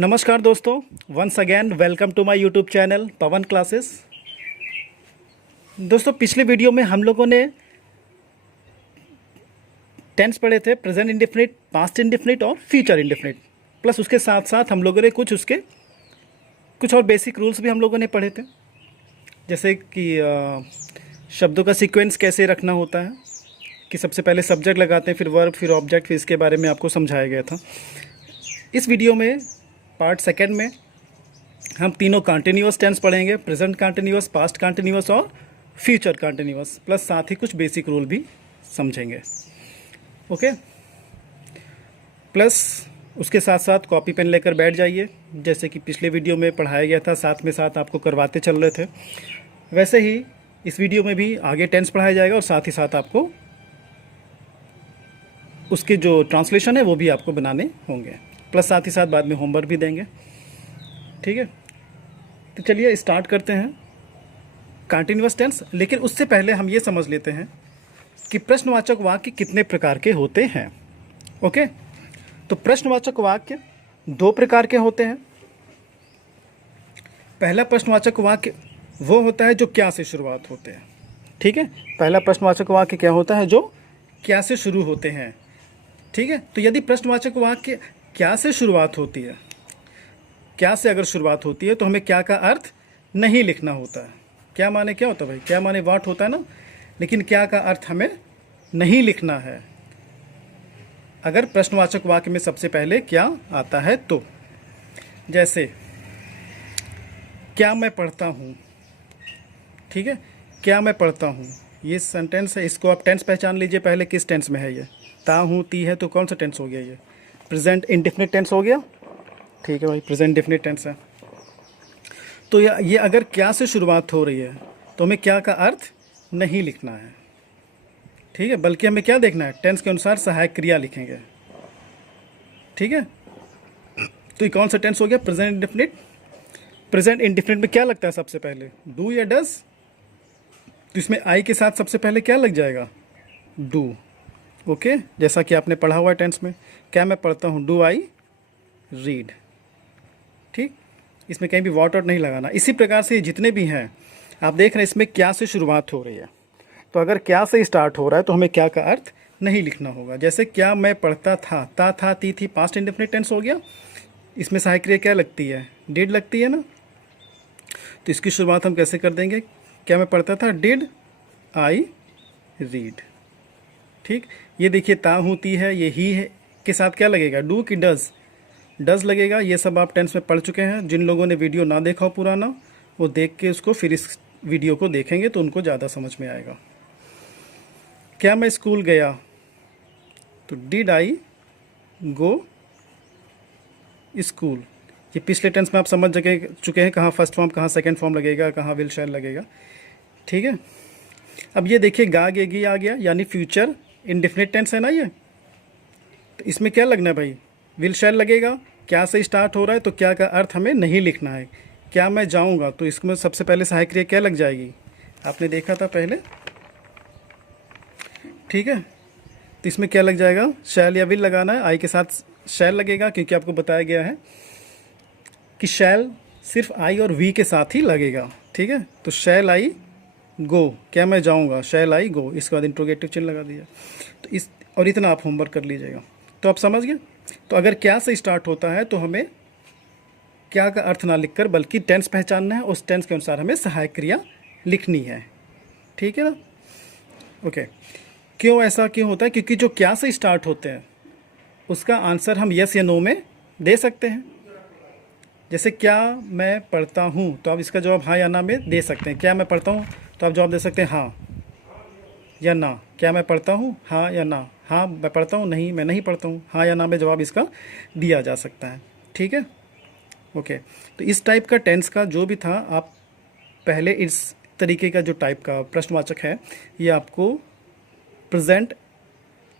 नमस्कार दोस्तों, once again welcome to my YouTube channel Pawan classes. दोस्तों, पिछले वीडियो में हम लोगों ने टेंस पढ़े थे, प्रेजेंट इंडेफिनिट, पास्ट इंडेफिनिट और फ्यूचर इंडेफिनिट। प्लस उसके साथ साथ हम लोगों ने कुछ और बेसिक रूल्स भी हम लोगों ने पढ़े थे, जैसे कि शब्दों का सीक्वेंस कैसे रखना होता है, कि सबसे पहले सब्जेक्ट लगाते हैं, फिर वर्ब, फिर ऑब्जेक्ट, फिर इसके बारे में आपको समझाया गया था। इस वीडियो में पार्ट सेकेंड में हम तीनों कंटिन्यूअस टेंस पढ़ेंगे, प्रेजेंट कंटिन्यूअस, पास्ट कंटिन्यूअस और फ्यूचर कंटिन्यूअस, प्लस साथ ही कुछ बेसिक रूल भी समझेंगे। ओके, प्लस उसके साथ साथ कॉपी पेन लेकर बैठ जाइए, जैसे कि पिछले वीडियो में पढ़ाया गया था, साथ में साथ आपको करवाते चल रहे थे। वैसे ही इस वीडियो में भी आगे टेंस पढ़ाया जाएगा और साथ ही साथ आपको उसके जो ट्रांसलेशन है वो भी आपको बनाने होंगे, प्लस साथ ही साथ बाद में होमवर्क भी देंगे। ठीक है, तो चलिए स्टार्ट करते हैं कंटिन्यूअस टेंस। लेकिन उससे पहले हम ये समझ लेते हैं कि प्रश्नवाचक वाक्य कितने प्रकार के होते हैं। ओके, तो प्रश्नवाचक वाक्य दो प्रकार के होते हैं। पहला प्रश्नवाचक वाक्य वो होता है जो क्या से शुरुआत होते हैं। ठीक है, पहला प्रश्नवाचक वाक्य क्या होता है? जो क्या से शुरू होते हैं। ठीक है, तो यदि प्रश्नवाचक वाक्य क्या से शुरुआत होती है, क्या से अगर शुरुआत होती है, तो हमें क्या का अर्थ नहीं लिखना होता है। क्या माने क्या होता है भाई? क्या माने वाट होता है ना, लेकिन क्या का अर्थ हमें नहीं लिखना है अगर प्रश्नवाचक वाक्य में सबसे पहले क्या आता है तो। जैसे क्या मैं पढ़ता हूँ। ठीक है, क्या मैं पढ़ता हूँ, ये सेंटेंस है, इसको आप टेंस पहचान लीजिए पहले, किस टेंस में है ये। ता हूँ, ती है, तो कौन सा टेंस हो गया ये? प्रेजेंट इंडेफिनिट टेंस हो गया। ठीक है भाई, प्रेजेंट इंडेफिनिट टेंस है। तो ये अगर क्या से शुरुआत हो रही है तो हमें क्या का अर्थ नहीं लिखना है। ठीक है, बल्कि हमें क्या देखना है? टेंस के अनुसार सहायक क्रिया लिखेंगे। ठीक है, तो ये कौन सा टेंस हो गया? Present indefinite. प्रेजेंट इंडेफिनिट में क्या लगता है सबसे पहले? डू या डज? तो इसमें आई के साथ सबसे पहले क्या लग जाएगा? डू। ओके, जैसा कि आपने पढ़ा हुआ है टेंस में, क्या मैं पढ़ता हूँ, डू आई रीड। ठीक, इसमें कहीं भी वॉट आउट नहीं लगाना। इसी प्रकार से जितने भी हैं आप देख रहे हैं, इसमें क्या से शुरुआत हो रही है, तो अगर क्या से स्टार्ट हो रहा है तो हमें क्या का अर्थ नहीं लिखना होगा। जैसे क्या मैं पढ़ता था, ता था ती थी, पास्ट इंडेफिनिट टेंस हो गया। इसमें सहायक क्रिया क्या लगती है? डिड लगती है ना। तो इसकी शुरुआत हम कैसे कर देंगे? क्या मैं पढ़ता था, डिड आई रीड। ठीक, ये देखिए ता हूँ, ती है, ये ही है के साथ क्या लगेगा? डू की डज? डज लगेगा। ये सब आप टेंस में पढ़ चुके हैं। जिन लोगों ने वीडियो ना देखा हो पुराना, वो देख के उसको फिर इस वीडियो को देखेंगे तो उनको ज़्यादा समझ में आएगा। क्या मैं स्कूल गया, तो डिड आई गो स्कूल। ये पिछले टेंस में आप समझ चुके हैं कहाँ फर्स्ट फॉर्म, कहाँ सेकेंड फॉर्म लगेगा, कहाँ विल शैल लगेगा। ठीक है, अब ये देखिए गा गेगी आ गया, यानी फ्यूचर इंडेफिनिट टेंस है ना ये। तो इसमें क्या लगना है भाई? विल शैल लगेगा। क्या से स्टार्ट हो रहा है तो क्या का अर्थ हमें नहीं लिखना है। क्या मैं जाऊंगा, तो इसमें सबसे पहले सहायक क्रिया क्या लग जाएगी? आपने देखा था पहले। ठीक है, तो इसमें क्या लग जाएगा? शैल या विल लगाना है। आई के साथ शैल लगेगा, क्योंकि आपको बताया गया है कि शैल सिर्फ आई और वी के साथ ही लगेगा। ठीक है, तो शैल आई गो, क्या मैं जाऊंगा, शैल आई गो, इसके बाद इंट्रोगेटिव चिन्ह लगा दिया। तो इस और इतना आप होमवर्क कर लीजिएगा, तो आप समझ गए। तो अगर क्या से स्टार्ट होता है तो हमें क्या का अर्थ ना लिखकर बल्कि टेंस पहचानना है, उस टेंस के अनुसार हमें सहायक क्रिया लिखनी है। ठीक है ना। ओके, क्यों ऐसा क्यों होता है? क्योंकि जो क्या से स्टार्ट होते हैं उसका आंसर हम यस या नो में दे सकते हैं। जैसे क्या मैं पढ़ता हूँ, तो आप इसका जवाब हाँ या ना में दे सकते हैं। क्या मैं पढ़ता हूँ, तो आप जवाब दे सकते हैं हाँ या ना। क्या मैं पढ़ता हूँ, हाँ या ना। हाँ मैं पढ़ता हूँ, नहीं मैं नहीं पढ़ता हूँ। हाँ या ना में जवाब इसका दिया जा सकता है। ठीक है, ओके। तो इस टाइप का टेंस का जो भी था, आप पहले इस तरीके का जो टाइप का प्रश्नवाचक है, ये आपको प्रेजेंट,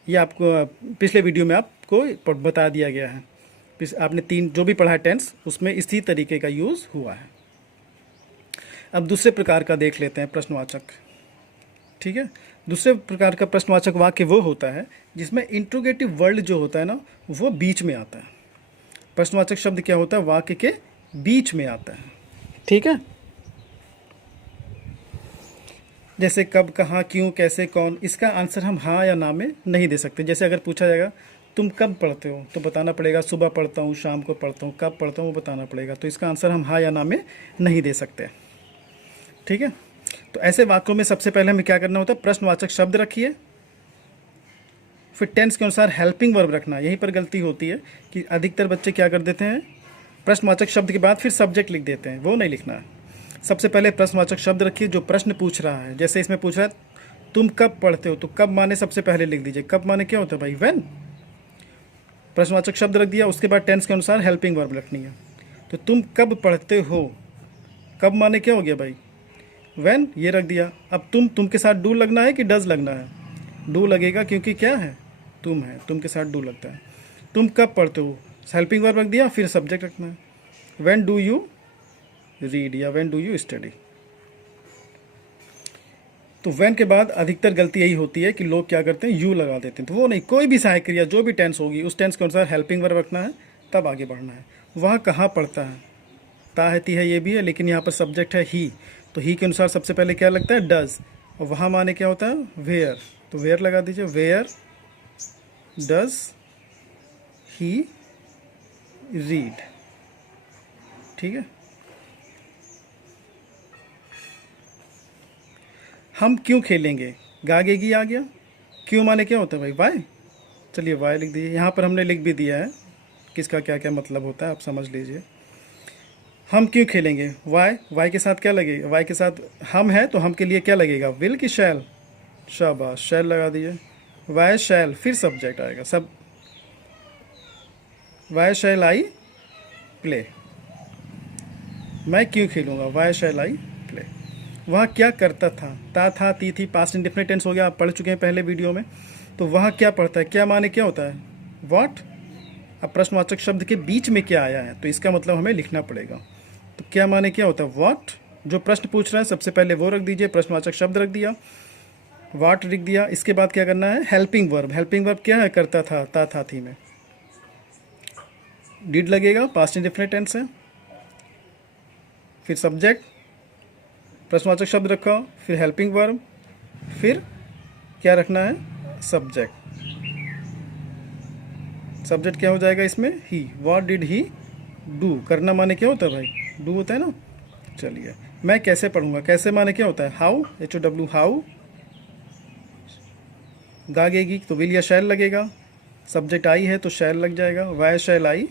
ये आपको पिछले वीडियो में आपको बता दिया गया है। आपने तीन जो भी पढ़ा है टेंस, उसमें इसी तरीके का यूज़ हुआ है। अब दूसरे प्रकार का देख लेते हैं प्रश्नवाचक। ठीक है, दूसरे प्रकार का प्रश्नवाचक वाक्य वो होता है जिसमें इंट्रोगेटिव वर्ड जो होता है ना, वो बीच में आता है। प्रश्नवाचक शब्द क्या होता है, वाक्य के बीच में आता है। ठीक है, जैसे कब, कहाँ, क्यों, कैसे, कौन, इसका आंसर हम हाँ या ना में नहीं दे सकते। जैसे अगर पूछा जाएगा तुम कब पढ़ते हो, तो बताना पड़ेगा सुबह पढ़ता हूँ, शाम को पढ़ता हूँ, कब पढ़ता हूँ वो बताना पड़ेगा। तो इसका आंसर हम हाँ या ना में नहीं दे सकते। ठीक है, तो ऐसे वाक्यों में सबसे पहले हमें क्या करना होता है, प्रश्नवाचक शब्द रखिए, फिर टेंस के अनुसार हेल्पिंग वर्ब रखना। यहीं पर गलती होती है कि अधिकतर बच्चे क्या कर देते हैं, प्रश्नवाचक शब्द के बाद फिर सब्जेक्ट लिख देते हैं, वो नहीं लिखना है। सबसे पहले प्रश्नवाचक शब्द रखिए जो प्रश्न पूछ रहा है। जैसे इसमें पूछ रहा है तुम कब पढ़ते हो, तो कब माने सबसे पहले लिख दीजिए। कब माने क्या होता है भाई, व्हेन। प्रश्नवाचक शब्द रख दिया, उसके बाद टेंस के अनुसार हेल्पिंग वर्ब रखनी है। तो तुम कब पढ़ते हो, कब माने क्या हो गया भाई, व्हेन, ये रख दिया। अब तुम के साथ डू लगना है कि डज लगना है, डू लगेगा क्योंकि क्या है, तुम है, तुम के साथ डू लगता है। तुम कब पढ़ते हो, हेल्पिंग वर्ब रख दिया, फिर सब्जेक्ट रखना है। व्हेन डू यू रीड या व्हेन डू यू स्टडी। तो व्हेन के बाद अधिकतर गलती यही होती है कि लोग क्या करते हैं, यू लगा देते हैं। तो वो नहीं, कोई भी सहायक क्रिया जो भी टेंस होगी उस टेंस के अनुसार हेल्पिंग वर्ब रखना है, तब आगे बढ़ना है। वह कहाँ पढ़ता है, ता है, ती है, ये भी है, लेकिन यहाँ पर सब्जेक्ट है ही, तो ही के अनुसार सबसे पहले क्या लगता है, डज। और वहाँ माने क्या होता है, वेयर, तो वेयर लगा दीजिए। Where does he read. ठीक है, हम क्यों खेलेंगे, गागेगी आ गया। क्यों माने क्या होता है भाई, वाई। चलिए वाई लिख दीजिए, यहाँ पर हमने लिख भी दिया है किसका क्या क्या मतलब होता है, आप समझ लीजिए। हम क्यों खेलेंगे, वाई, वाई के साथ क्या लगेगा, वाई के साथ हम है तो हम के लिए क्या लगेगा, विल की शैल, शाबाश, शैल लगा दीजिए। वाई शैल, फिर सब्जेक्ट आएगा, सब वाई शैल आई प्ले। मैं क्यों खेलूँगा, वाई शैल आई प्ले। वह क्या करता था, ता था, ती थी, पास्ट इंडेफिनिट टेंस हो गया, आप पढ़ चुके हैं पहले वीडियो में। तो वह क्या पढ़ता है, क्या माने क्या होता है, व्हाट। अब प्रश्नवाचक शब्द के बीच में क्या आया है, तो इसका मतलब हमें लिखना पड़ेगा। तो क्या माने क्या होता है, व्हाट। जो प्रश्न पूछ रहा है सबसे पहले वो रख दीजिए, प्रश्नवाचक शब्द रख दिया, व्हाट लिख दिया। इसके बाद क्या करना है, हेल्पिंग वर्ब। हेल्पिंग वर्ब क्या है, करता था, था, थी में डिड लगेगा, पास्ट इंडेफिनिट टेंस है। फिर सब्जेक्ट, प्रश्नवाचक शब्द रखा, फिर हेल्पिंग वर्ब, फिर क्या रखना है, सब्जेक्ट। सब्जेक्ट क्या हो जाएगा इसमें, ही। व्हाट डिड ही डू, करना माने क्या होता है भाई, डू होता है ना। चलिए, मैं कैसे पढ़ूंगा, कैसे माने क्या होता है, हाउ, HOW, हाउ। गागेगी तो विल या शैल लगेगा, सब्जेक्ट आई है तो शैल लग जाएगा। वाई शैल आई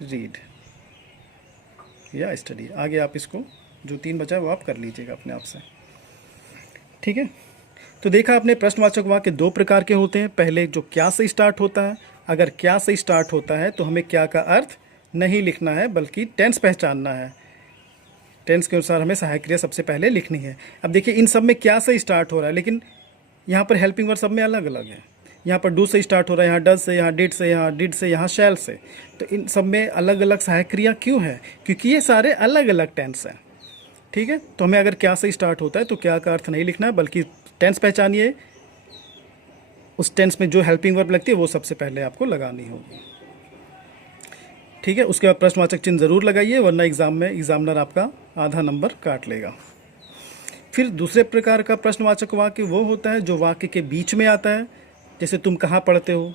रीड या स्टडी। आगे आप इसको जो 3 बचा है वो आप कर लीजिएगा अपने आप से। ठीक है, तो देखा आपने प्रश्नवाचक वाक्य 2 प्रकार के होते हैं। पहले जो क्या से स्टार्ट होता है, अगर क्या से स्टार्ट होता है तो हमें क्या का अर्थ नहीं लिखना है बल्कि टेंस पहचानना है। टेंस के अनुसार हमें सहायक क्रिया सबसे पहले लिखनी है। अब देखिए इन सब में क्या से स्टार्ट हो रहा है, लेकिन यहाँ पर हेल्पिंग वर्ब सब में अलग अलग है। यहाँ पर डू से स्टार्ट हो रहा है, यहाँ डज से, यहाँ डिड से, यहाँ डिड से, यहाँ शैल से। तो इन सब में अलग अलग सहायक क्रिया क्यों है, क्योंकि ये सारे अलग अलग टेंस हैं। ठीक है, तो हमें अगर क्या से स्टार्ट होता है तो क्या का अर्थ नहीं लिखना है बल्कि टेंस पहचानिए, उस टेंस में जो हेल्पिंग वर्ब लगती है वो सबसे पहले आपको लगानी होगी। ठीक है, उसके बाद प्रश्नवाचक चिन्ह ज़रूर लगाइए, वरना एग्जाम में एग्जामिनर आपका आधा नंबर काट लेगा। फिर दूसरे प्रकार का प्रश्नवाचक वाक्य वो होता है जो वाक्य के बीच में आता है। जैसे तुम कहाँ पढ़ते हो,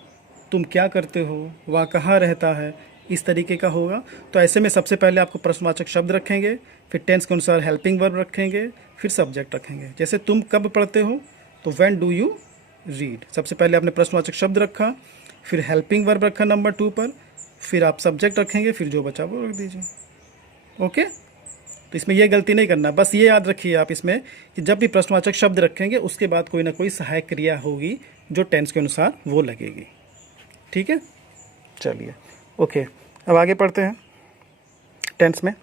तुम क्या करते हो, वह कहाँ रहता है, इस तरीके का होगा। तो ऐसे में सबसे पहले आपको प्रश्नवाचक शब्द रखेंगे, फिर टेंस के अनुसार हेल्पिंग वर्ब रखेंगे, फिर सब्जेक्ट रखेंगे। जैसे तुम कब पढ़ते हो, तो व्हेन डू यू रीड। सबसे पहले आपने प्रश्नवाचक शब्द रखा, फिर हेल्पिंग वर्ब रखा नंबर 2 पर, फिर आप सब्जेक्ट रखेंगे, फिर जो बचा वो रख दीजिए। ओके, तो इसमें ये गलती नहीं करना। बस ये याद रखिए आप इसमें कि जब भी प्रश्नवाचक शब्द रखेंगे उसके बाद कोई ना कोई सहायक क्रिया होगी जो टेंस के अनुसार वो लगेगी। ठीक है, चलिए ओके, अब आगे पढ़ते हैं टेंस में।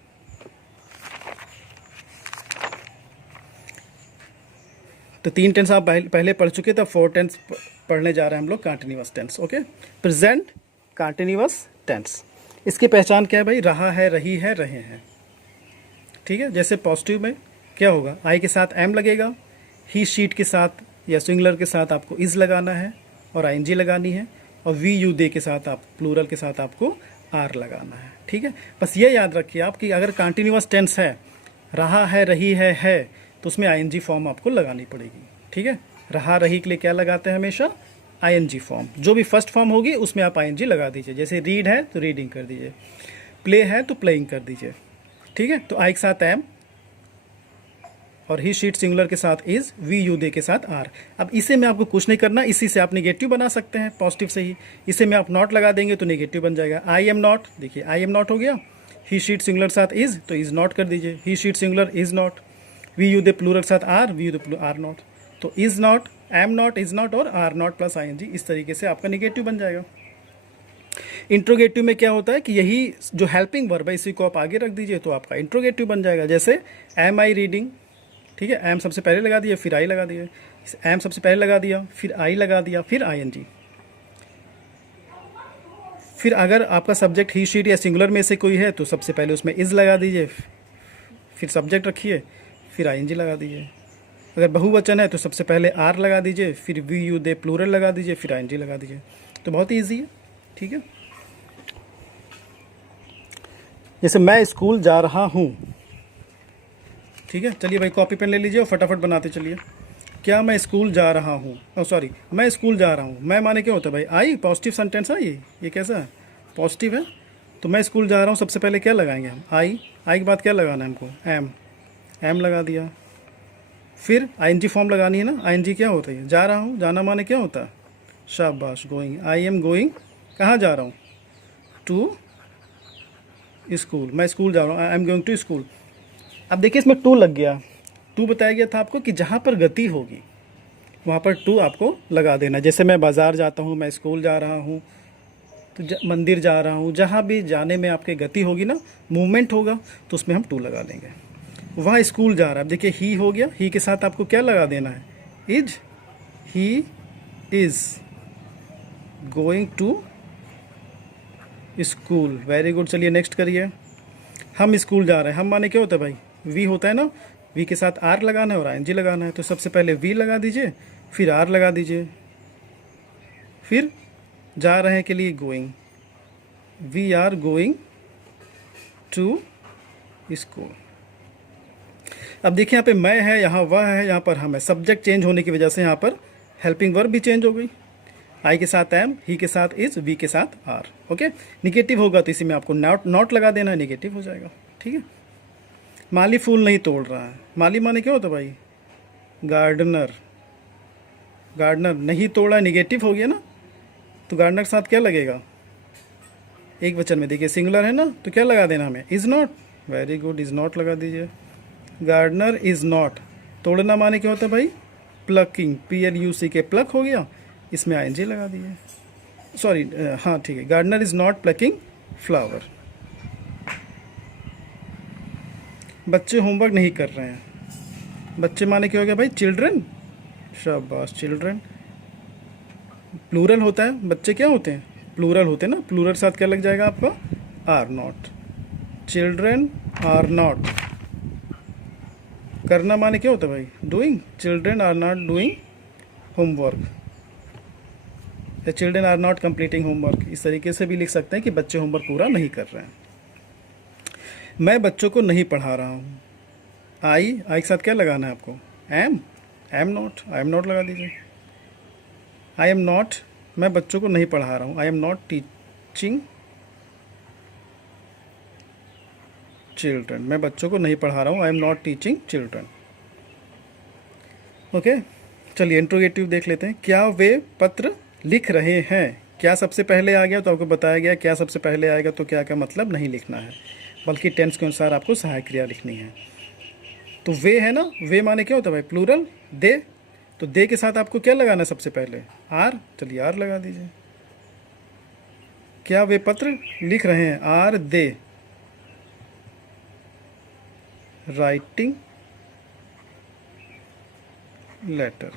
तो 3 टेंस आप पहले पढ़ चुके थे, 4 टेंस पढ़ने जा रहे हैं हम लोग, continuous tense. Okay, present continuous tense, इसकी पहचान क्या है भाई, रहा है, रही है, रहे हैं। ठीक है, जैसे पॉजिटिव में क्या होगा, आई के साथ एम लगेगा, ही शीट के साथ या सिंगुलर के साथ आपको इज लगाना है और आईएनजी लगानी है, और वी यू दे के साथ आप प्लूरल के साथ आपको आर लगाना है। ठीक है, बस ये याद रखिए आप कि अगर कंटिन्यूअस टेंस है, रहा है, रही है, तो उसमें आईएनजी फॉर्म आपको लगानी पड़ेगी। ठीक है, रहा रही के लिए क्या लगाते हैं हमेशा? ING form. जो भी फर्स्ट फॉर्म होगी उसमें आप आईएनजी लगा दीजिए। जैसे रीड है तो रीडिंग कर दीजिए, प्ले है तो प्लेइंग कर दीजिए। ठीक है, तो आई के साथ एम, और ही शीट सिंगुलर के साथ इज, वी यू दे के साथ आर। अब इसे में आपको कुछ नहीं करना, इसी से आप नेगेटिव बना सकते हैं पॉजिटिव से ही। इसे में आप नॉट लगा देंगे तो नेगेटिव बन जाएगा। आई एम नॉट, देखिए आई एम नॉट हो गया। ही शीट सिंगुलर साथ इज, तो इज नॉट कर दीजिए, he sheet singular is not. We you they plural साथ are, we you they are not, तो is not, am not, is not और are not plus I N G, इस तरीके से आपका नेगेटिव बन जाएगा। इंट्रोगेटिव में क्या होता है कि यही जो हेल्पिंग वर्ब है इसी को आप आगे रख दीजिए तो आपका इंट्रोगेटिव बन जाएगा। जैसे एम आई रीडिंग, ठीक है, एम सबसे पहले लगा दिया, फिर आई लगा दिया, एम सबसे पहले लगा दिया, फिर आई लगा दिया, फिर आई एन जी। फिर अगर आपका सब्जेक्ट ही शीट या सिंगुलर में से कोई है तो सबसे पहले उसमें इज लगा दीजिए, फिर सब्जेक्ट रखिए, फिर आई एन जी लगा दीजिए। अगर बहुवचन है तो सबसे पहले आर लगा दीजिए, फिर वी यू दे प्लूरल लगा दीजिए, फिर आई एन जी लगा दीजिए। तो बहुत ईजी है। ठीक है, जैसे मैं स्कूल जा रहा हूँ। ठीक है, चलिए भाई कॉपी पेन ले लीजिए और फटाफट बनाते चलिए। क्या मैं स्कूल जा रहा हूँ, सॉरी मैं स्कूल जा रहा हूँ। मैं माने क्या होता है भाई? आई, पॉजिटिव सेंटेंस है ये कैसा है? पॉजिटिव है। तो मैं स्कूल जा रहा हूँ, सबसे पहले क्या लगाएंगे हम? आई। आई के बाद क्या लगाना है हमको? एम। एम लगा दिया, फिर आईएनजी फॉर्म लगानी है ना। आईएनजी क्या होता है? जा रहा हूँ, जाना माने क्या होता है? शाबाश, गोइंग। आई एम गोइंग, कहाँ जा रहा हूँ? To school. मैं स्कूल जा रहा हूँ, I am going to school. अब देखिए इसमें टू लग गया। टू बताया गया था आपको कि जहाँ पर गति होगी वहाँ पर टू आपको लगा देना। जैसे मैं बाज़ार जाता हूँ, मैं स्कूल जा रहा हूँ, तो मंदिर जा रहा हूँ, जहाँ भी जाने में आपके गति होगी ना, मूवमेंट होगा, तो उसमें हम टू लगा देंगे। वहाँ स्कूल जा रहा है, अब देखिए ही हो गया, ही के साथ आपको क्या लगा देना है? Is. He is going to school. Very good, चलिए नेक्स्ट करिए। हम स्कूल जा रहे हैं, हम माने क्या होता है भाई? वी होता है ना, वी के साथ आर लगाना है और आईएनजी लगाना है। तो सबसे पहले वी लगा दीजिए, फिर आर लगा दीजिए, फिर जा रहे हैं के लिए going, we are going to school. अब देखिए यहाँ पे मैं है, यहाँ वह है, यहाँ पर हम है। सब्जेक्ट चेंज होने की वजह से यहाँ पर हेल्पिंग वर्ब भी चेंज हो गई। आई के साथ एम, ही के साथ इज, वी के साथ आर। ओके, निगेटिव होगा तो इसी में आपको नॉट लगा देना है, निगेटिव हो जाएगा। ठीक है, माली फूल नहीं तोड़ रहा है। माली माने क्या होता है भाई? गार्डनर। गार्डनर नहीं तोड़ा, निगेटिव हो गया ना, तो गार्डनर के साथ क्या लगेगा? एक वचन में देखिए सिंगुलर है ना, तो क्या लगा देना हमें? Is not. Very good, is not लगा दीजिए। Gardener is not. तोड़ना माने क्या होता है भाई? प्लकिंग, PLUC के प्लक हो गया, इसमें आईएनजी लगा दिए। सॉरी, हाँ ठीक है, gardener is not plucking flower. बच्चे होमवर्क नहीं कर रहे हैं। बच्चे माने क्या हो गया भाई? चिल्ड्रन। शाबाश, चिल्ड्रन। प्लूरल होता है, बच्चे क्या होते हैं? प्लूरल होते हैं ना, प्लूरल साथ क्या लग जाएगा आपका? Are not. Children are not. करना माने क्या होता है भाई? Doing. Children are not doing homework, या children are not completing homework. इस तरीके से भी लिख सकते हैं कि बच्चे होमवर्क पूरा नहीं कर रहे हैं। मैं बच्चों को नहीं पढ़ा रहा हूँ। आई के साथ क्या लगाना है आपको? Am. Am not, I am not लगा दीजिए। आई एम नॉट, मैं बच्चों को नहीं पढ़ा रहा हूँ। I am not teaching children. मैं बच्चों को नहीं पढ़ा रहा हूँ। I am not teaching children. Okay, चलिए इंट्रोगेटिव देख लेते हैं। क्या वे पत्र लिख रहे हैं? क्या सबसे पहले आ गया तो आपको बताया गया क्या सबसे पहले आएगा, तो क्या का मतलब नहीं लिखना है, बल्कि टेंस के अनुसार आपको सहायक क्रिया लिखनी है। तो वे है ना, वे माने क्या होता है भाई? प्लूरल। दे, तो दे के साथ आपको क्या लगाना है सबसे पहले? आर। चलिए आर लगा दीजिए। क्या वे पत्र लिख रहे हैं? Are they writing letter.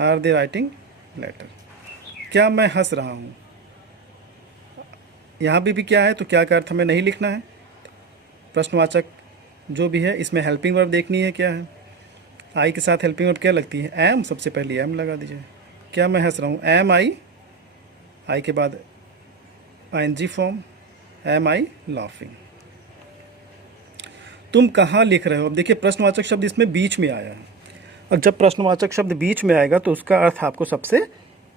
Are they writing letter. क्या मैं हंस रहा हूँ? यहाँ भी क्या है, तो क्या का अर्थ हमें नहीं लिखना है। प्रश्नवाचक जो भी है, इसमें हेल्पिंग वर्ब देखनी है क्या है। आई के साथ हेल्पिंग वर्ब क्या लगती है? एम। सबसे पहले एम लगा दीजिए। क्या मैं हंस रहा हूँ? एम आई। आई के बाद आईएनजी फॉर्म, एम आई लाफिंग। तुम कहाँ लिख रहे हो? अब देखिए प्रश्नवाचक शब्द इसमें बीच में आया है, और जब प्रश्नवाचक शब्द बीच में आएगा तो उसका अर्थ आपको सबसे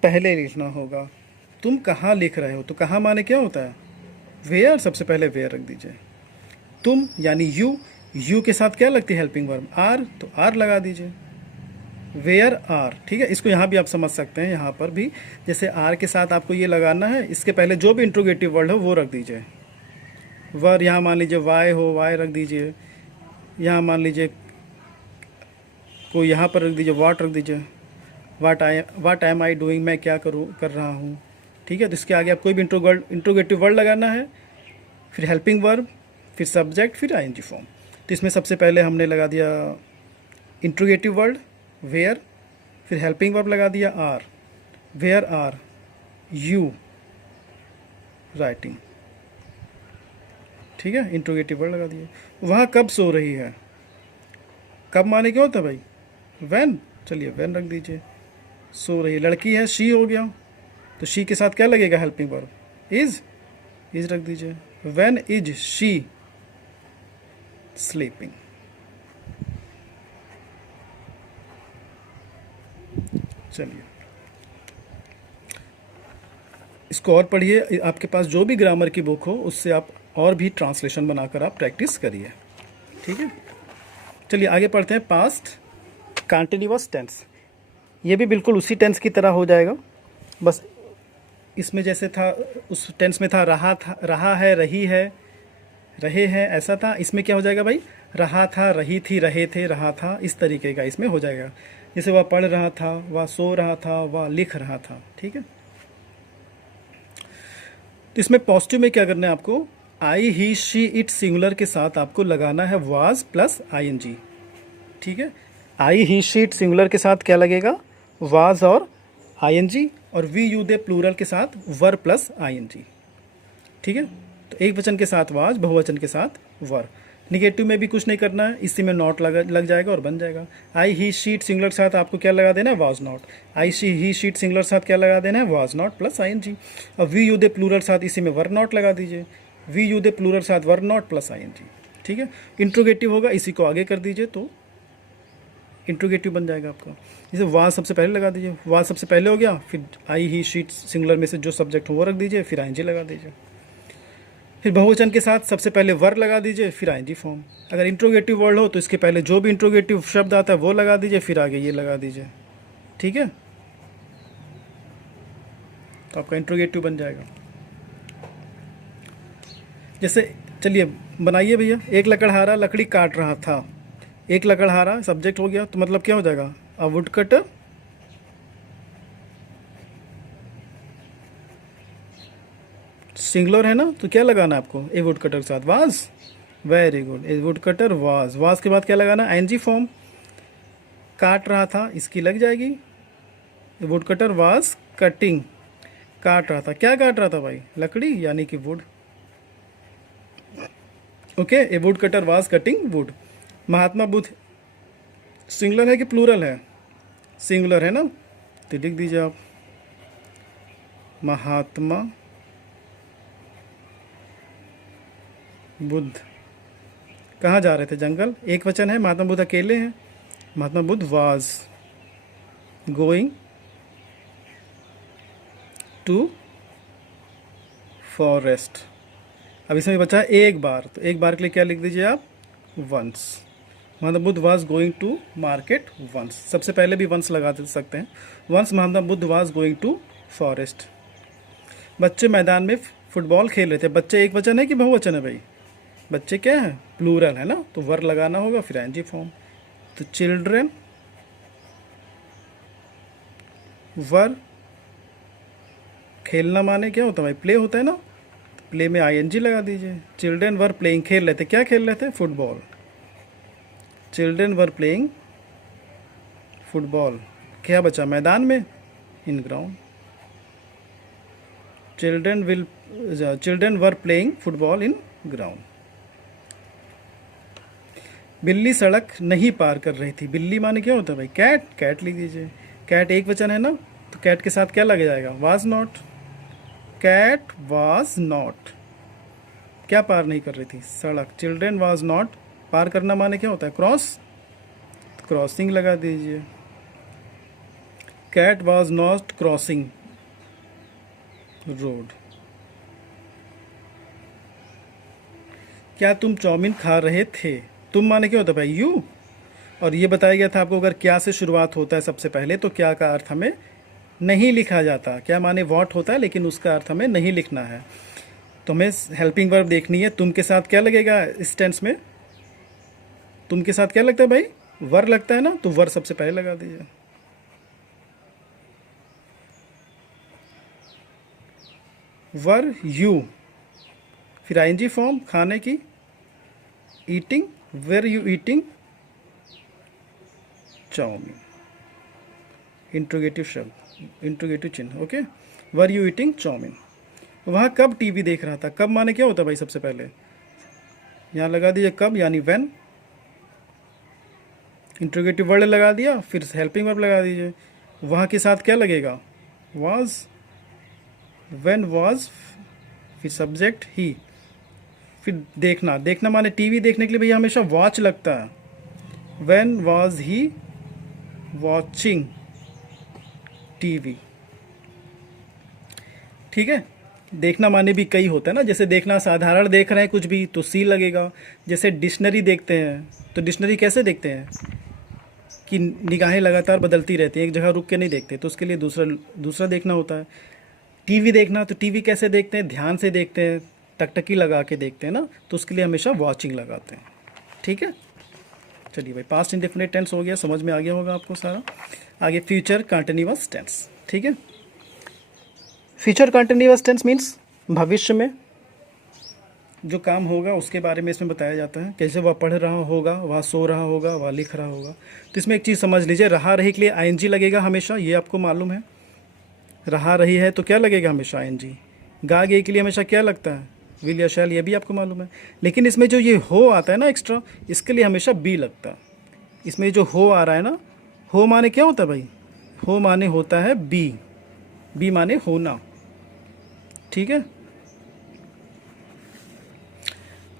पहले लिखना होगा। तुम कहाँ लिख रहे हो, तो कहाँ माने क्या होता है? वेयर, सबसे पहले वेयर रख दीजिए। तुम यानी यू, यू के साथ क्या लगती है हेल्पिंग वर्ब? आर, तो आर लगा दीजिए। वेयर आर, ठीक है। इसको यहाँ भी आप समझ सकते हैं, यहाँ पर भी जैसे आर के साथ आपको ये लगाना है, इसके पहले जो भी इंट्रोगेटिव वर्ड हो वो रख दीजिए। वर यहाँ मान लीजिए वाई हो, वाई रख दीजिए। यहाँ मान लीजिए कोई यहाँ पर रख दीजिए, वाट रख दीजिए। वाट एम आई डूइंग, मैं क्या कर रहा हूँ, ठीक है। तो इसके आगे आप कोई भी इंट्रोगेटिव वर्ड लगाना है, फिर हेल्पिंग वर्ब, फिर सब्जेक्ट, फिर आईएनजी फॉर्म। तो इसमें सबसे पहले हमने लगा दिया इंट्रोगेटिव वर्ड वेयर, फिर हेल्पिंग वर्ब लगा दिया are, where are you writing, ठीक है। इंट्रोगेटिव वर्ड लगा दिया। वहाँ कब सो रही है, कब माने क्या होता है भाई? व्हेन, चलिए व्हेन रख दीजिए। सो रही, लड़की है, शी हो गया, तो शी के साथ क्या लगेगा हेल्पिंग वर्ब? इज रख दीजिए। When is she sleeping. चलिए इसको और पढ़िए, आपके पास जो भी ग्रामर की बुक हो उससे आप और भी ट्रांसलेशन बनाकर आप प्रैक्टिस करिए, ठीक है। चलिए आगे पढ़ते हैं। पास्ट कंटिन्यूअस टेंस, ये भी बिल्कुल उसी टेंस की तरह हो जाएगा, बस इसमें जैसे था उस टेंस में था रहा है, रही है, रहे हैं, ऐसा था। इसमें क्या हो जाएगा भाई? रहा था, रही थी, रहे थे, रहा था, इस तरीके का इसमें हो जाएगा। जैसे वह पढ़ रहा था, वह सो रहा था, वह लिख रहा था, ठीक है। तो इसमें पॉजिटिव में क्या करना है आपको? आई, ही, शी, इट सिंगुलर के साथ आपको लगाना है वाज प्लस आईएनजी, ठीक है। आई, ही, शी, इट सिंगुलर के साथ क्या लगेगा? वाज और आईएनजी, और वी, यू, दे प्लूरल के साथ वर प्लस आईएनजी, ठीक है। तो एक वचन के साथ वाज, बहुवचन के साथ वर। निगेटिव में भी कुछ नहीं करना है, इसी में नॉट लग जाएगा और बन जाएगा। आई, ही, शीट सिंगुलर के साथ आपको क्या लगा देना है? Was not. I, she, he, sheet singular के साथ क्या लगा देना है? Was not plus ING. अब वी, यू, दे प्लूरल साथ इसी में वर नॉट लगा दीजिए। वी, यू, दे प्लूरल साथ वर नॉट प्लस आईएनजी, ठीक है। इंट्रोगेटिव होगा, इसी को आगे कर दीजिए तो इंट्रोगेटिव बन जाएगा आपका। जैसे वाज सबसे पहले लगा दीजिए, वाज सबसे पहले हो गया, फिर आई, ही, शीट सिंगुलर में से जो सब्जेक्ट हो वो रख दीजिए, फिर आईएनजी लगा दीजिए। फिर बहुवचन के साथ सबसे पहले वर लगा दीजिए, फिर आईएनजी फॉर्म। अगर इंट्रोगेटिव वर्ड हो तो इसके पहले जो भी इंट्रोगेटिव शब्द आता है वो लगा दीजिए, फिर आगे ये लगा दीजिए, ठीक है। तो आपका इंट्रोगेटिव बन जाएगा। जैसे चलिए बनाइए भैया, एक लकड़हारा लकड़ी काट रहा था। एक लकड़हारा सब्जेक्ट हो गया, तो मतलब क्या हो जाएगा? अ वुड कटर सिंगुलर है ना, तो क्या लगाना है आपको? ए वुड कटर के साथ was. Very good, a wood cutter was. Was के बाद क्या लगाना? ING form. काट रहा था, इसकी लग जाएगी। A wood cutter was cutting, काट रहा था। क्या काट रहा था भाई? लकड़ी, यानी कि would. Okay, A wood cutter was cutting would. Mahatma Buddha singular है कि प्लूरल है? सिंगुलर है ना, तो लिख दीजिए आप महात्मा बुद्ध कहाँ जा रहे थे? जंगल। एक वचन है, महात्मा बुद्ध अकेले हैं। Mahatma Buddha was going to forest. अब इसमें बचा है एक बार, तो एक बार के लिए क्या लिख दीजिए आप? Once. Mahatma Buddha was going to market once. सबसे पहले भी वंस लगा सकते हैं। Once Mahatma Buddha was going to forest. बच्चे मैदान में फुटबॉल खेल रहे थे। बच्चे एक वचन है कि बहुवचन है भाई? बच्चे क्या है? प्लूरल है ना, तो वर लगाना होगा, फिर एनजी फॉर्म। तो चिल्ड्रन वर, खेलना माने क्या होता है भाई? प्ले होता है ना, तो प्ले में आईएनजी लगा दीजिए। चिल्ड्रन वर प्लेइंग, खेल रहे थे। क्या खेल रहे थे? Football. Children were playing football. क्या बचा मैदान में? In ground. Children were playing football in ground. बिल्ली सड़क नहीं पार कर रही थी। बिल्ली माने क्या होता है भाई? कैट। कैट लिख दीजिए। कैट एक वचन है ना, तो कैट के साथ क्या लग जाएगा? Was not. Cat was not, क्या पार नहीं कर रही थी? सड़क। चिल्ड्रेन वाज नॉट, पार करना माने क्या होता है? क्रॉस, क्रॉसिंग लगा दीजिए। Cat was not crossing road. क्या तुम चाउमीन खा रहे थे? तुम माने क्या होता है भाई? यू। और ये बताया गया था आपको अगर क्या से शुरुआत होता है सबसे पहले तो क्या का अर्थ हमें नहीं लिखा जाता। क्या माने वॉट होता है लेकिन उसका अर्थ हमें नहीं लिखना है। तो हमें हेल्पिंग वर्ब देखनी है। तुम के साथ क्या लगेगा इस टेंस में? तुम के साथ क्या लगता है भाई? वर लगता है ना, तो वर सबसे पहले लगा दीजिए। वर यू, फिर आईएनजी फॉर्म खाने की, eating, were you eating chowmein, interrogative शब्द, इंट्रोगेटिव चिन्ह। Okay, were you eating chowmein. वहाँ कब टीवी देख रहा था? कब माने क्या होता है भाई? सबसे पहले यहाँ लगा दीजिए कब, यानी व्हेन। इंट्रोगेटिव वर्ड लगा दिया, फिर हेल्पिंग वर्ब लगा दीजिए। वहाँ के साथ क्या लगेगा? वाज, व्हेन वाज, फिर सब्जेक्ट ही, फिर देखना। देखना माने टीवी देखने के लिए भैया हमेशा वॉच लगता है। When was he watching TV. ठीक है, देखना माने भी कई होता है ना, जैसे देखना साधारण देख रहे हैं कुछ भी तो सी लगेगा। जैसे डिक्शनरी देखते हैं तो डिक्शनरी कैसे देखते हैं कि निगाहें लगातार बदलती रहती हैं, एक जगह रुक के नहीं देखते, तो उसके लिए दूसरा देखना होता है। टीवी देखना, तो टीवी कैसे देखते हैं? ध्यान से देखते हैं, टकटकी लगा के देखते हैं ना, तो उसके लिए हमेशा वॉचिंग लगाते हैं। ठीक है, चलिए भाई, पास्ट इंडेफिनिट टेंस हो गया, समझ में आ गया होगा आपको सारा। आगे फ्यूचर कंटिन्यूअस टेंस। ठीक है, फ्यूचर कंटिन्यूअस टेंस मीन्स भविष्य में जो काम होगा उसके बारे में इसमें बताया जाता है। कैसे वह पढ़ रहा होगा, वह सो रहा होगा, वह लिख रहा होगा। तो इसमें एक चीज़ समझ लीजिए, रहा रही के लिए आईएनजी लगेगा हमेशा, ये आपको मालूम है। रहा रही है तो क्या लगेगा हमेशा? आईएनजी। गा गई के लिए हमेशा क्या लगता है? विल या शैल, ये भी आपको मालूम है। लेकिन इसमें जो ये हो आता है ना एक्स्ट्रा, इसके लिए हमेशा बी लगता है। इसमें जो हो आ रहा है ना, हो माने क्या होता है भाई? हो माने होता है बी, बी माने होना। ठीक है,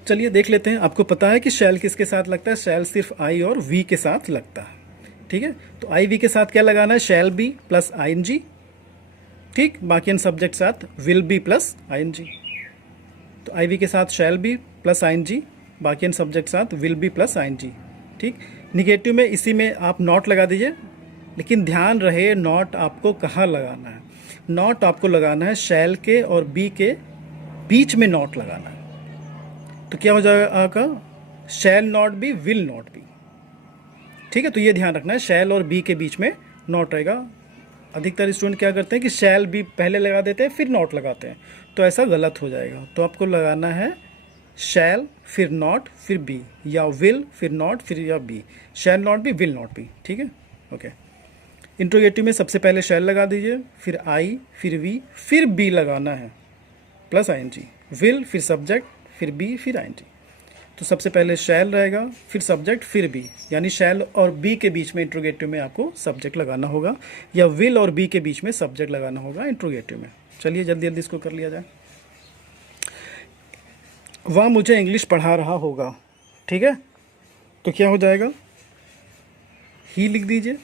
चलिए देख लेते हैं। आपको पता है कि शैल किसके साथ लगता है? शैल सिर्फ आई और वी के साथ लगता है। ठीक है, तो आई वी के साथ क्या लगाना है? Shall be plus ING. ठीक, बाकी इन सब्जेक्ट साथ विल बी प्लस आईएनजी। तो आई वी के साथ शैल बी प्लस आईएनजी, बाकी इन सब्जेक्ट साथ विल बी प्लस आईएनजी। ठीक, निगेटिव में इसी में आप नॉट लगा दीजिए, लेकिन ध्यान रहे नॉट आपको कहाँ लगाना है। नॉट आपको लगाना है शैल के और बी के बीच में नॉट लगाना है। तो क्या हो जाएगा आपका? शैल not be, will not be. ठीक है, तो ये ध्यान रखना है, शैल और बी के बीच में नॉट रहेगा। अधिकतर स्टूडेंट क्या करते हैं कि शैल बी पहले लगा देते हैं फिर नॉट लगाते हैं, तो ऐसा गलत हो जाएगा। तो आपको लगाना है शैल फिर नॉट फिर बी, या विल फिर नॉट फिर या be. Shall not be, will not be. ठीक है, ओके। इंट्रोगेटिव में सबसे पहले शैल लगा दीजिए, फिर आई, फिर वी, फिर बी लगाना है प्लस आईएनजी। विल, फिर सब्जेक्ट, फिर बी, फिर आईएनजी। तो सबसे पहले शैल रहेगा, फिर सब्जेक्ट, फिर बी, यानी शैल और बी के बीच में इंट्रोगेटिव में आपको सब्जेक्ट लगाना होगा, या विल और बी के बीच में सब्जेक्ट लगाना होगा इंट्रोगेटिव में। चलिए जल्दी जल्दी इसको कर लिया जाए। वह मुझे इंग्लिश पढ़ा रहा होगा। ठीक है, तो क्या हो जाएगा? ही लिख दीजिए।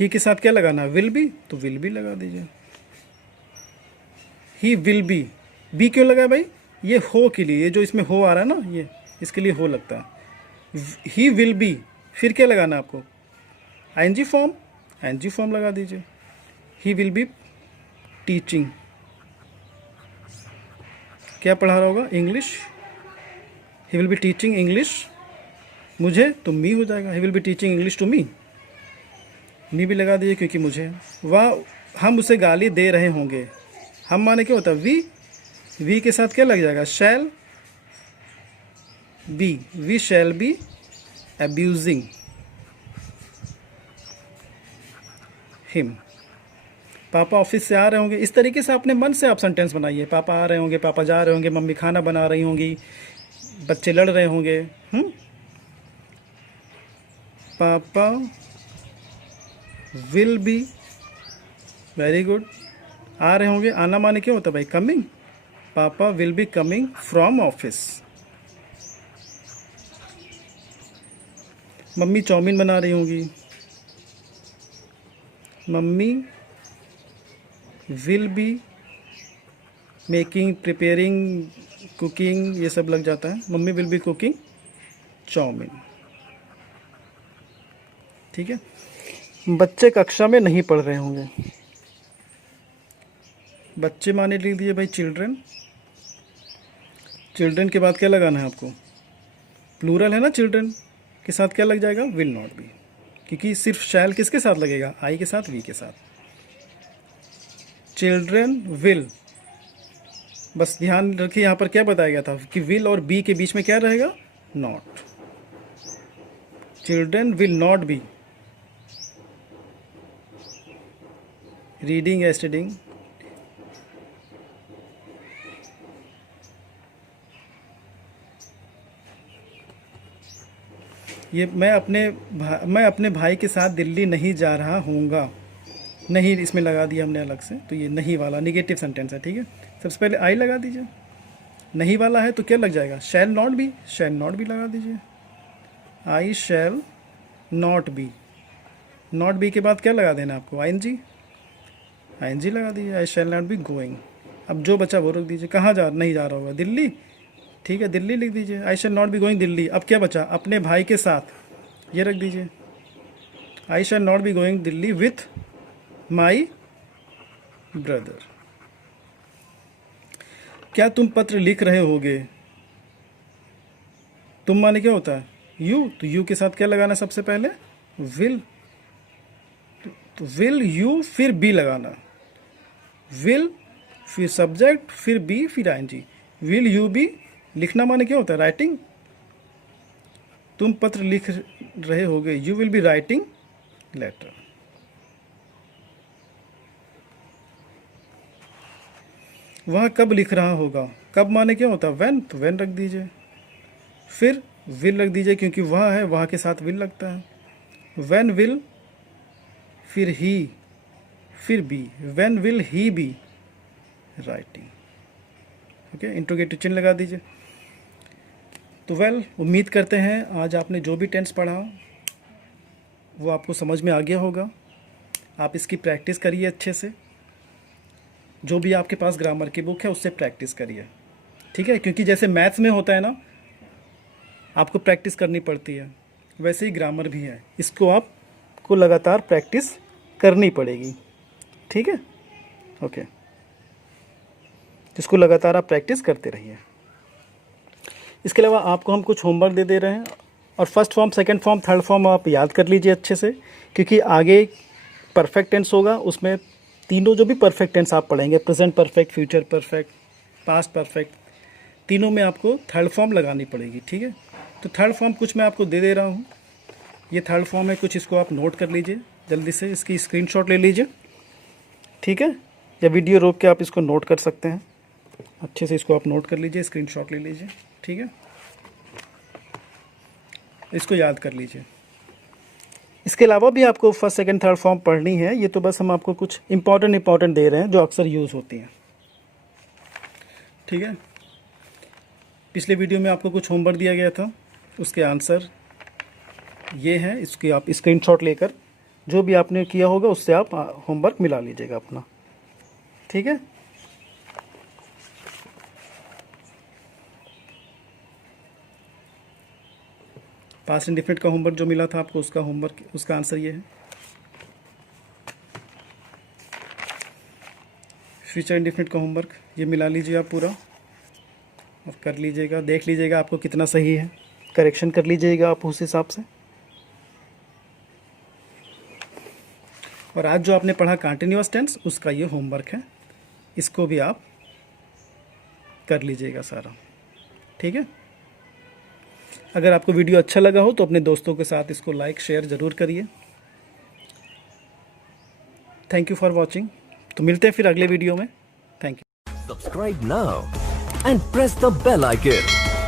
ही के साथ क्या लगाना है? विल बी, तो विल बी लगा दीजिए। ही विल बी, बी क्यों लगा भाई? ये हो के लिए, ये जो इसमें हो आ रहा है ना, ये इसके लिए हो लगता है। ही विल बी, फिर क्या लगाना है आपको? आईएनजी फॉर्म, आईएनजी फॉर्म लगा दीजिए। ही विल बी टीचिंग, क्या पढ़ा रहा होगा? English. He will be teaching English मुझे, तो मी हो जाएगा। He will be teaching English to me, me भी लगा दीजिए क्योंकि मुझे। वह, हम उसे गाली दे रहे होंगे। हम माने क्या होता है? वी, वी के साथ क्या लग जाएगा? Shall be, we shall be abusing him. पापा ऑफिस से आ रहे होंगे। इस तरीके से अपने मन से आप सेंटेंस बनाइए। पापा आ रहे होंगे, पापा जा रहे होंगे, मम्मी खाना बना रही होंगी, बच्चे लड़ रहे होंगे। पापा विल बी, वेरी गुड, आ रहे होंगे, आना माने क्या होता है भाई, कमिंग। पापा will be coming from office. मम्मी चाउमीन बना रही होंगी, मम्मी will be making, preparing, cooking, ये सब लग जाता है। मम्मी विल बी कुकिंग चाउमीन। ठीक है। बच्चे कक्षा में नहीं पढ़ रहे होंगे, बच्चे माने लिख दिए भाई चिल्ड्रन। चिल्ड्रन के बाद क्या लगाना है आपको, प्लूरल है ना, चिल्ड्रन के साथ क्या लग जाएगा, विल नॉट बी, क्योंकि सिर्फ शैल किसके साथ लगेगा, आई के साथ, वी के साथ। चिल्ड्रन विल, बस ध्यान रखिए यहाँ पर क्या बताया गया था कि विल और बी के बीच में क्या रहेगा, not. Children will not be reading या स्टडिंग। ये मैं अपने भाई के साथ दिल्ली नहीं जा रहा हूँगा। नहीं इसमें लगा दिया हमने अलग से, तो ये नहीं वाला निगेटिव सेंटेंस है। ठीक है, सबसे पहले आई लगा दीजिए। नहीं वाला है तो क्या लग जाएगा, shall not be, shall not be लगा दीजिए। I shall not be, not be के बाद क्या लगा देना आपको, आई एन जी लगा दीजिए। I shall not be going. अब जो बचा वो रख दीजिए। कहाँ नहीं जा रहा होगा, दिल्ली। ठीक है, दिल्ली लिख दीजिए। I shall not be going Delhi. अब क्या बचा, अपने भाई के साथ, ये रख दीजिए। I shall not be going Delhi with my brother. क्या तुम पत्र लिख रहे होगे, तुम माने क्या होता है, यू, तो यू के साथ क्या लगाना सबसे पहले, विल। तो विल यू फिर बी लगाना, विल फिर सब्जेक्ट फिर बी फिर आईएनजी। विल यू बी लिखना माने क्या होता है, राइटिंग। तुम पत्र लिख रहे होगे, you will be writing letter. वह कब लिख रहा होगा, कब माने क्या होता है, व्हेन, तो व्हेन रख दीजिए। फिर विल रख दीजिए क्योंकि वह है, वह के साथ विल लगता है। व्हेन विल फिर ही फिर be, when will he be writing. Okay, interrogative चिन्ह लगा दीजिए। तो उम्मीद करते हैं आज आपने जो भी टेंस पढ़ा वो आपको समझ में आ गया होगा। आप इसकी प्रैक्टिस करिए अच्छे से, जो भी आपके पास ग्रामर की बुक है उससे प्रैक्टिस करिए। ठीक है, क्योंकि जैसे मैथ्स में होता है ना, आपको प्रैक्टिस करनी पड़ती है, वैसे ही ग्रामर भी है, इसको आपको लगातार प्रैक्टिस करनी पड़ेगी। ठीक है, ओके, इसको लगातार आप प्रैक्टिस करते रहिए। इसके अलावा आपको हम कुछ होमवर्क दे रहे हैं, और first form, second form, third form आप याद कर लीजिए अच्छे से, क्योंकि आगे परफेक्ट टेंस होगा, उसमें तीनों जो भी परफेक्ट टेंस आप पढ़ेंगे, present perfect, future perfect, past perfect, तीनों में आपको थर्ड फॉर्म लगानी पड़ेगी। ठीक है, तो थर्ड फॉर्म कुछ मैं आपको दे रहा हूँ, ये थर्ड फॉर्म है कुछ, इसको आप नोट कर लीजिए जल्दी से, इसकी स्क्रीनशॉट ले लीजिए। ठीक है, या वीडियो रोक के आप इसको नोट कर सकते हैं, अच्छे से इसको आप नोट कर लीजिए, स्क्रीनशॉट ले लीजिए। ठीक है, इसको याद कर लीजिए। इसके अलावा भी आपको फर्स्ट सेकंड थर्ड फॉर्म पढ़नी है, ये तो बस हम आपको कुछ इंपॉर्टेंट दे रहे हैं जो अक्सर यूज़ होती हैं। ठीक है, पिछले वीडियो में आपको कुछ होमवर्क दिया गया था, उसके आंसर ये हैं, इसके आप स्क्रीनशॉट लेकर जो भी आपने किया होगा उससे आप होमवर्क मिला लीजिएगा अपना। ठीक है, पास्ट इंडेफिनिट का होमवर्क जो मिला था आपको, उसका होमवर्क, उसका आंसर ये है। फ्यूचर इंडेफिनिट का होमवर्क ये मिला लीजिए आप पूरा और कर लीजिएगा, देख लीजिएगा आपको कितना सही है, करेक्शन कर लीजिएगा आप उस हिसाब से। और आज जो आपने पढ़ा कंटिन्यूअस टेंस, उसका ये होमवर्क है, इसको भी आप कर लीजिएगा सारा। ठीक है, अगर आपको वीडियो अच्छा लगा हो तो अपने दोस्तों के साथ इसको लाइक शेयर ज़रूर करिए। Thank you for watching. तो मिलते हैं फिर अगले वीडियो में। Thank you. Subscribe now and press the bell icon.